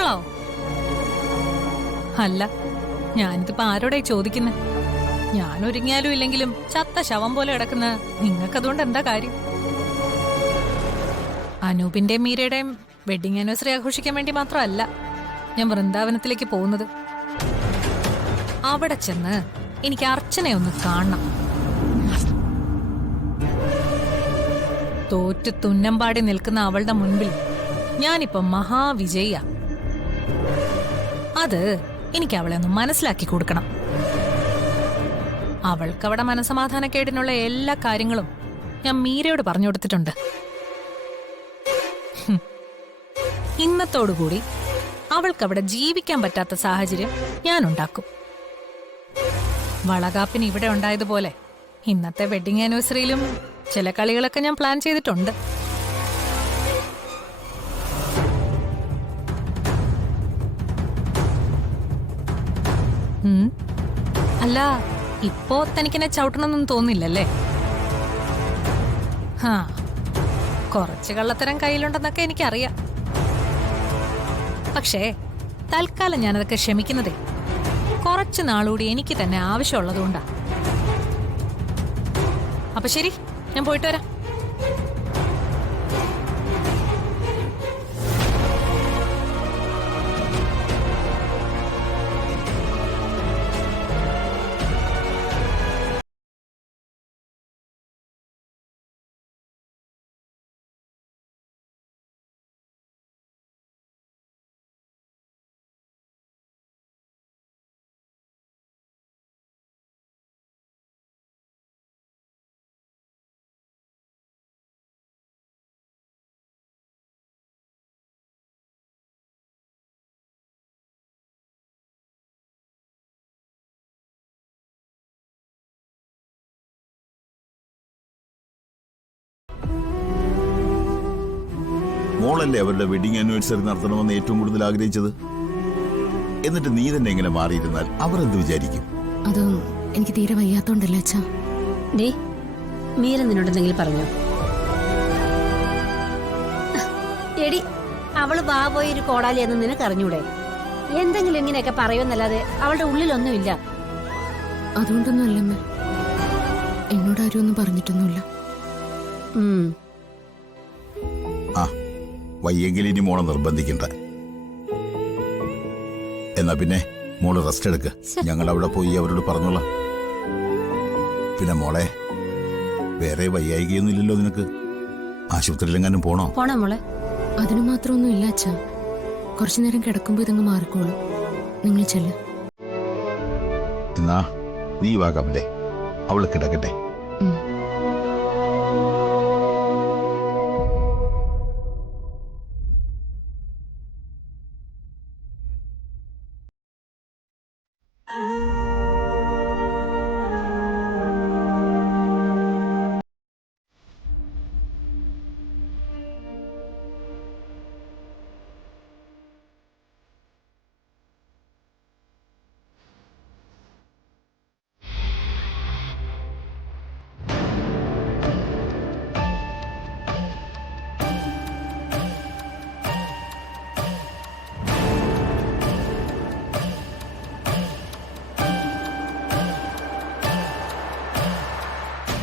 അവളോ? അല്ല, ഞാനിതിപ്പോ ആരോടായി ചോദിക്കുന്നെ? ഞാൻ ഒരുങ്ങിയാലും ഇല്ലെങ്കിലും ചത്ത ശവം പോലെ കിടക്കുന്ന നിങ്ങൾക്കതുകൊണ്ട് എന്താ കാര്യം? അനൂപിന്റെയും മീരയുടെയും വെഡിങ് ആനിവേഴ്സറി ആഘോഷിക്കാൻ വേണ്ടി മാത്രമല്ല ഞാൻ വൃന്ദാവനത്തിലേക്ക് പോകുന്നത്. അവിടെ ചെന്ന് എനിക്ക് അർച്ചനയെ ഒന്ന് കാണണം. തോറ്റ് തുന്നമ്പാടി നിൽക്കുന്ന അവളുടെ മുൻപിൽ ഞാനിപ്പോ മഹാവിജയ. അത് എനിക്ക് അവളെ ഒന്ന് മനസ്സിലാക്കി കൊടുക്കണം. അവൾക്കവിടെ മനസമാധാനക്കേടിനുള്ള എല്ലാ കാര്യങ്ങളും ഞാൻ മീരയോട് പറഞ്ഞു കൊടുത്തിട്ടുണ്ട്. ഇന്നത്തോടുകൂടി അവൾക്കവിടെ ജീവിക്കാൻ പറ്റാത്ത സാഹചര്യം ഞാൻ ഉണ്ടാക്കും. വളകാപ്പിന് ഇവിടെ ഉണ്ടായതുപോലെ ഇന്നത്തെ വെഡിങ് ആനിവേഴ്സറിയിലും ചില കളികളൊക്കെ ഞാൻ പ്ലാൻ ചെയ്തിട്ടുണ്ട്. അല്ല, ഇപ്പോ തനിക്കെന്നെ ചവിട്ടണമെന്നൊന്നും തോന്നില്ലല്ലേ? ഹാ, കുറച്ച് കള്ളത്തരം കയ്യിലുണ്ടെന്നൊക്കെ എനിക്കറിയാം. പക്ഷേ തൽക്കാലം ഞാനതൊക്കെ ക്ഷമിക്കുന്നതേ കുറച്ചു നാളുകൂടി എനിക്ക് തന്നെ ആവശ്യമുള്ളതുകൊണ്ടാ. അപ്പൊ ശരി, ഞാൻ പോയിട്ട് വരാം. മോളല്ലേ അവരുടെ വെഡിങ് ആനിവേഴ്സറി നടത്തണമെന്ന് ഏറ്റവും കൂടുതൽ ആഗ്രഹിച്ചത്. എന്നിട്ട് നീ തന്നെ എങ്ങനെ മാറിയിരുന്നാൽ അവർ എന്ത് വിചാരിക്കും? അത് എനിക്ക് തീരെ വയ്യാത്തോണ്ടല്ലേ അച്ഛാ. മീര നിന്നോട് എന്തെങ്കിലും പറഞ്ഞോ? എടി, അവള് വാ പോയൊരു കോടാലി എന്ന് നിനക്ക് അറിഞ്ഞൂടെ? എന്തെങ്കിലും ഇങ്ങനെയൊക്കെ പറയുമെന്നല്ലാതെ അവളുടെ ഉള്ളിലൊന്നുമില്ല. അതുകൊണ്ടൊന്നും അല്ലമ്മ, എന്നോട് ആരും ഒന്നും പറഞ്ഞിട്ടൊന്നുമില്ല. ആ, വയ്യെങ്കിൽ ഇനി മോളെ നിർബന്ധിക്കണ്ട. എന്നാ പിന്നെ മോള് റെസ്റ്റ് എടുക്ക്. ഞങ്ങൾ അവിടെ പോയി അവരോട് പറഞ്ഞോളാം. പിന്നെ മോളെ, വേറെ വയ്യായികയൊന്നുമില്ലല്ലോ നിനക്ക്? ആശുപത്രിയിലെങ്ങാനും പോണോ? പോണോ മോളെ? അതിനു മാത്രമൊന്നും ഇല്ല അച്ഛാ. കുറച്ചു നേരം കിടക്കുമ്പോ ഇതങ്ങ് മാറിക്കോളും. നിങ്ങൾ ചെല്ല്. എന്നാ നീ വാകാമല്ലേ, അവള് കിടക്കട്ടെ.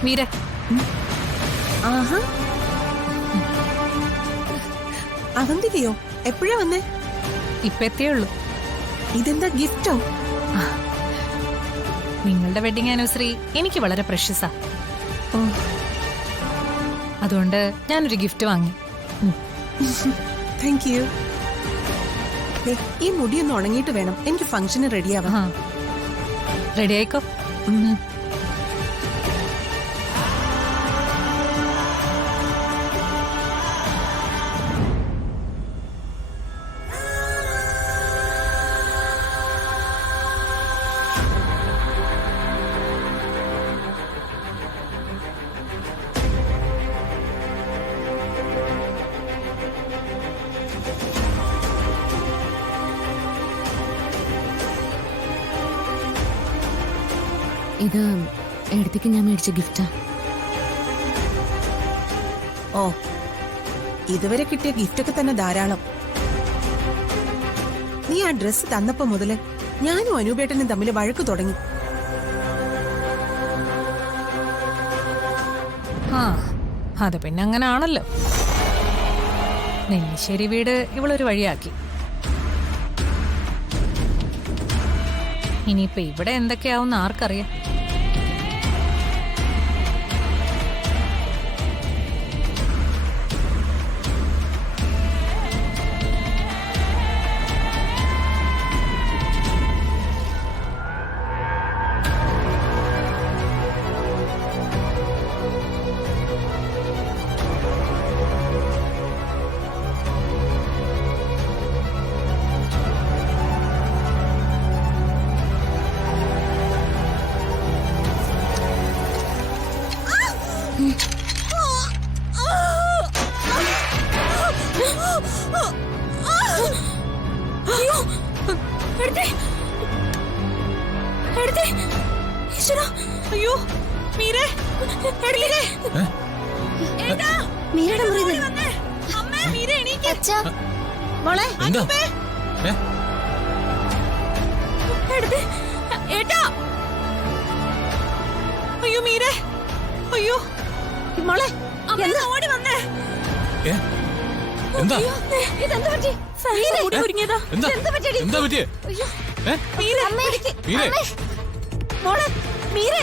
മീര, ആഹാ, അവന്തികയോ? എപ്പോഴാ വന്നേ? ഇപ്പൊ എത്തിയുള്ളൂ. ഇതെന്താ ഗിഫ്റ്റോ? നിങ്ങളുടെ വെഡിങ് ആനിവേഴ്സറി എനിക്ക് വളരെ പ്രഷ്യസാ. അതുകൊണ്ട് ഞാനൊരു ഗിഫ്റ്റ് വാങ്ങി. Thank you. ഈ മുടിയൊന്ന് ഉണങ്ങിയിട്ട് വേണം എനിക്ക് ഫംഗ്ഷന് റെഡിയാവാം. റെഡി ആയിക്കോ. ഇത് എടുത്തേക്ക് ഞാൻ മേടിച്ച ഗിഫ്റ്റാ. ഓ, ഇതുവരെ കിട്ടിയ ഗിഫ്റ്റൊക്കെ തന്നെ ധാരാളം. നീ ആ ഡ്രസ്സ് തന്നപ്പോ മുതല് ഞാനും അനൂപേട്ടനും തമ്മിൽ വഴക്ക് തുടങ്ങി. ആ അത് പിന്നെ അങ്ങനെ ആണല്ലോ. നെല്ലിശ്ശേരി വീട് ഇവളൊരു വഴിയാക്കി. ഇനിയിപ്പൊ ഇവിടെ എന്തൊക്കെയാവുന്ന ആർക്കറിയാം. അയ്യോ മീരേ, മീരയുടെ മുറി മോളെ അയ്യോ മീരേ, അയ്യോ മോളെ ഓടി വന്നേ. എന്താ ഇതെന്താ പറ്റി? ഒരുങ്ങിയതാ. എന്താ പറ്റിയേ? മോളെ മീര